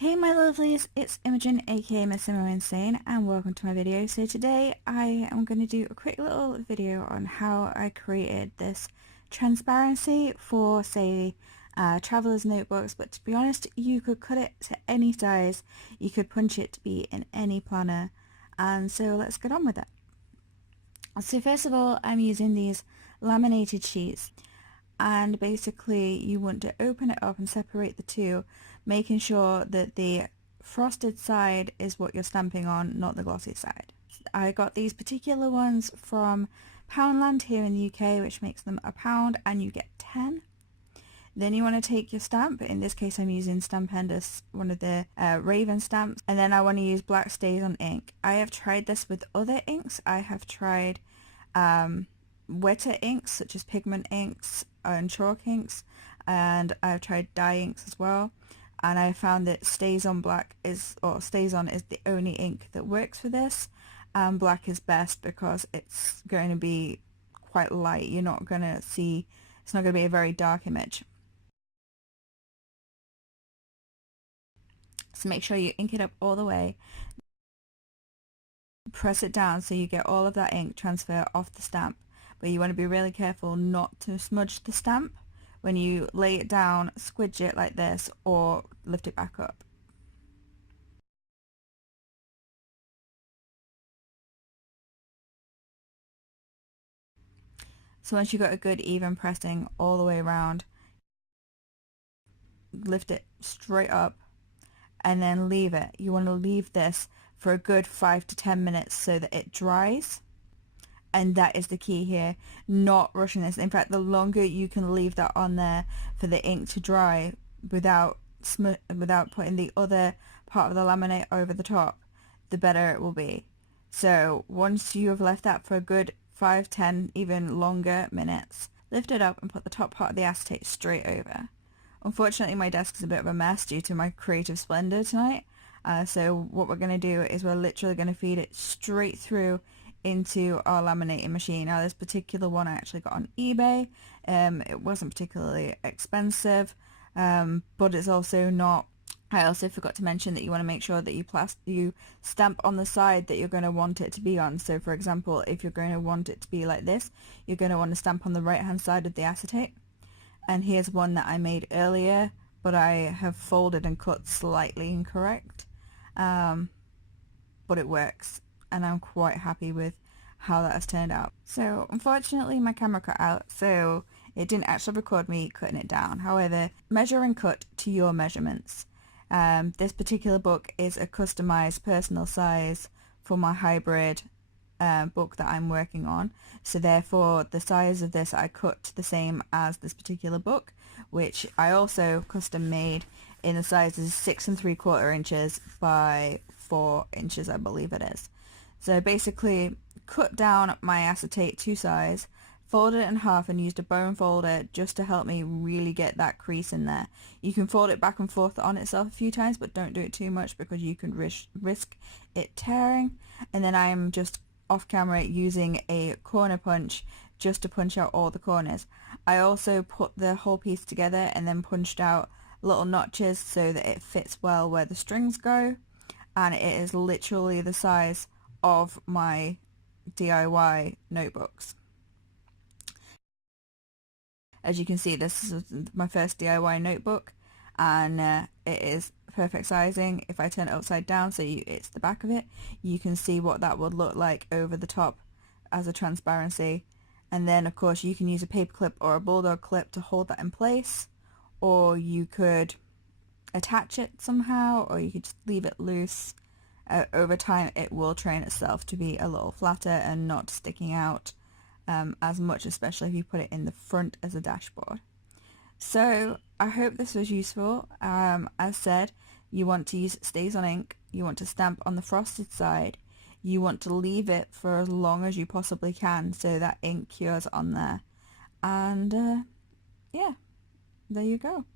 Hey my lovelies, it's Imogen aka missimoinsane and welcome to my video. So today I am going to do a quick little video on how I created this transparency for say travelers notebooks, but to be honest you could cut it to any size, you could punch it to be in any planner, and so let's get on with it. So first of all, I'm using these laminated sheets, and basically you want to open it up and separate the two, making sure that the frosted side is what you're stamping on, not the glossy side. I got these particular ones from Poundland here in the UK, which makes them £1 and you get 10. Then you want to take your stamp, in this case I'm using Stampendous, one of the Raven stamps, and then I want to use black Stazon ink. I have tried this with other inks. I have tried wetter inks such as pigment inks and chalk inks, and I've tried dye inks as well, and I found that Stazon is the only ink that works for this. Black is best because it's going to be quite light. You're not going to see, it's not going to be a very dark image. So make sure you ink it up all the way, press it down so you get all of that ink transfer off the stamp, but you want to be really careful not to smudge the stamp when you lay it down. Squidge it like this or lift it back up. So once you've got a good even pressing all the way around, lift it straight up and then leave it. You want to leave this for a good 5 to 10 minutes so that it dries. And that is the key here, not rushing this. In fact, the longer you can leave that on there for the ink to dry without putting the other part of the laminate over the top, the better it will be. So once you have left that for a good 5, 10, even longer minutes, lift it up and put the top part of the acetate straight over. Unfortunately, my desk is a bit of a mess due to my creative splendor tonight. So what we're going to do is we're literally going to feed it straight through into our laminating machine. Now this particular one I actually got on eBay. It wasn't particularly expensive, but it's also not. I also forgot to mention that you want to make sure that you stamp on the side that you're going to want it to be on. So for example, if you're going to want it to be like this, you're going to want to stamp on the right hand side of the acetate. And here's one that I made earlier, but I have folded and cut slightly incorrect, but it works and I'm quite happy with how that has turned out. So unfortunately my camera cut out, so it didn't actually record me cutting it down. However, measure and cut to your measurements. This particular book is a customized personal size for my hybrid book that I'm working on, so therefore the size of this I cut the same as this particular book, which I also custom made in the sizes 6 3/4 inches by 4 inches, I believe it is. So basically cut down my acetate to size, folded it in half and used a bone folder just to help me really get that crease in there. You can fold it back and forth on itself a few times, but don't do it too much because you can risk it tearing. And then I'm just off camera using a corner punch just to punch out all the corners. I also put the whole piece together and then punched out little notches so that it fits well where the strings go, and it is literally the size of my DIY notebooks. As you can see, this is my first DIY notebook, and it is perfect sizing. If I turn it upside down so it's the back of it, you can see what that would look like over the top as a transparency. And then of course you can use a paper clip or a bulldog clip to hold that in place, or you could attach it somehow, or you could just leave it loose. Over time it will train itself to be a little flatter and not sticking out as much, especially if you put it in the front as a dashboard. So I hope this was useful. As said, you want to use Stazon ink, you want to stamp on the frosted side, you want to leave it for as long as you possibly can so that ink cures on there, and yeah, there you go.